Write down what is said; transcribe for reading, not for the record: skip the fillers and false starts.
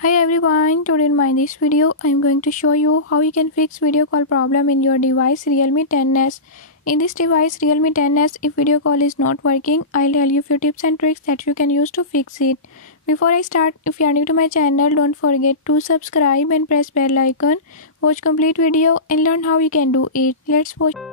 Hi everyone, today in this video I am going to show you how you can fix video call problem in your device Realme 10s. In this device Realme 10s, if video call is not working, I'll tell you few tips and tricks that you can use to fix it. Before I start, if you are new to my channel, don't forget to subscribe and press bell icon. Watch complete video and learn how you can do it. Let's watch.